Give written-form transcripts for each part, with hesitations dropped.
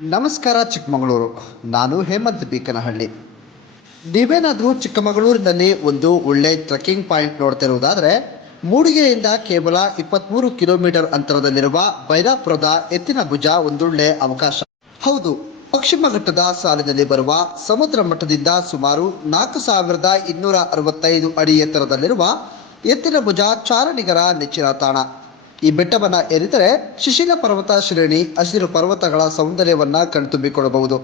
ನಮಸ್ಕಾರ ಚಿಕ್ಕಮಗಳೂರು. ನಾನು ಹೇಮಂತ್ ಬೀಕನಹಳ್ಳಿ. ನೀವೇನಾದರೂ ಚಿಕ್ಕಮಗಳೂರಿನಲ್ಲಿ ಒಂದು ಒಳ್ಳೆ ಟ್ರೆಕ್ಕಿಂಗ್ ಪಾಯಿಂಟ್ ನೋಡ್ತಿರುವುದಾದರೆ, ಮೂಡಿಗೆರೆಯಿಂದ ಕೇವಲ 23 ಕಿಲೋಮೀಟರ್ ಅಂತರದಲ್ಲಿರುವ ಬೈರಾಪುರದ ಎತ್ತಿನ ಭುಜ ಒಂದೊಳ್ಳೆ ಅವಕಾಶ. ಹೌದು, ಪಶ್ಚಿಮ ಘಟ್ಟದ ಸಾಲಿನಲ್ಲಿ ಬರುವ ಸಮುದ್ರ ಮಟ್ಟದಿಂದ ಸುಮಾರು 4265 ಅಡಿ ಎತ್ತರದಲ್ಲಿರುವ ಎತ್ತಿನ ಭುಜ ಚಾರಣಿಗರ ನೆಚ್ಚಿನ ತಾಣ. ಈ ಬೆಟ್ಟವನ್ನು ಏರಿದರೆ ಶಿಶಿಲ ಪರ್ವತ ಶ್ರೇಣಿ ಹಸಿರು ಪರ್ವತಗಳ ಸೌಂದರ್ಯವನ್ನ ಕಣ್ತುಂಬಿಕೊಳ್ಳಬಹುದು.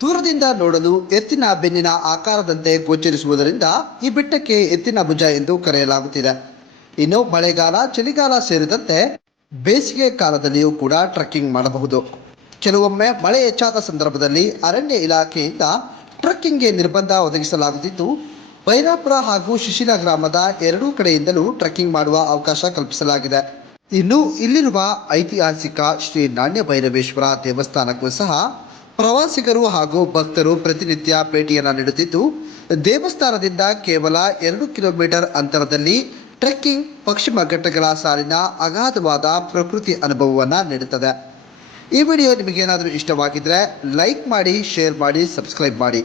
ದೂರದಿಂದ ನೋಡಲು ಎತ್ತಿನ ಬೆನ್ನಿನ ಆಕಾರದಂತೆ ಗೋಚರಿಸುವುದರಿಂದ ಈ ಬೆಟ್ಟಕ್ಕೆ ಎತ್ತಿನ ಭುಜ ಎಂದು ಕರೆಯಲಾಗುತ್ತಿದೆ. ಇನ್ನು ಮಳೆಗಾಲ, ಚಳಿಗಾಲ ಸೇರಿದಂತೆ ಬೇಸಿಗೆ ಕಾಲದಲ್ಲಿಯೂ ಕೂಡ ಟ್ರೆಕ್ಕಿಂಗ್ ಮಾಡಬಹುದು. ಕೆಲವೊಮ್ಮೆ ಮಳೆ ಹೆಚ್ಚಾದ ಸಂದರ್ಭದಲ್ಲಿ ಅರಣ್ಯ ಇಲಾಖೆಯಿಂದ ಟ್ರೆಕ್ಕಿಂಗ್ಗೆ ನಿರ್ಬಂಧ ಒದಗಿಸಲಾಗುತ್ತಿದ್ದು, ಬೈರಾಪುರ ಹಾಗೂ ಶಿಶಿಲ ಗ್ರಾಮದ ಎರಡೂ ಕಡೆಯಿಂದಲೂ ಟ್ರೆಕ್ಕಿಂಗ್ ಮಾಡುವ ಅವಕಾಶ ಕಲ್ಪಿಸಲಾಗಿದೆ. ಇನ್ನು ಇಲ್ಲಿರುವ ಐತಿಹಾಸಿಕ ಶ್ರೀ ನಾಣ್ಯ ಭೈರವೇಶ್ವರ ದೇವಸ್ಥಾನಕ್ಕೂ ಸಹ ಪ್ರವಾಸಿಗರು ಹಾಗೂ ಭಕ್ತರು ಪ್ರತಿನಿತ್ಯ ಭೇಟಿಯನ್ನು ನೀಡುತ್ತಿದ್ದು, ದೇವಸ್ಥಾನದಿಂದ ಕೇವಲ 2 ಕಿಲೋಮೀಟರ್ ಅಂತರದಲ್ಲಿ ಟ್ರೆಕ್ಕಿಂಗ್ ಪಶ್ಚಿಮ ಘಟ್ಟಗಳ ಸಾಲಿನ ಅಗಾಧವಾದ ಪ್ರಕೃತಿ ಅನುಭವವನ್ನು ನೀಡುತ್ತದೆ. ಈ ವಿಡಿಯೋ ನಿಮಗೇನಾದರೂ ಇಷ್ಟವಾಗಿದ್ದರೆ ಲೈಕ್ ಮಾಡಿ, ಶೇರ್ ಮಾಡಿ, ಸಬ್ಸ್ಕ್ರೈಬ್ ಮಾಡಿ.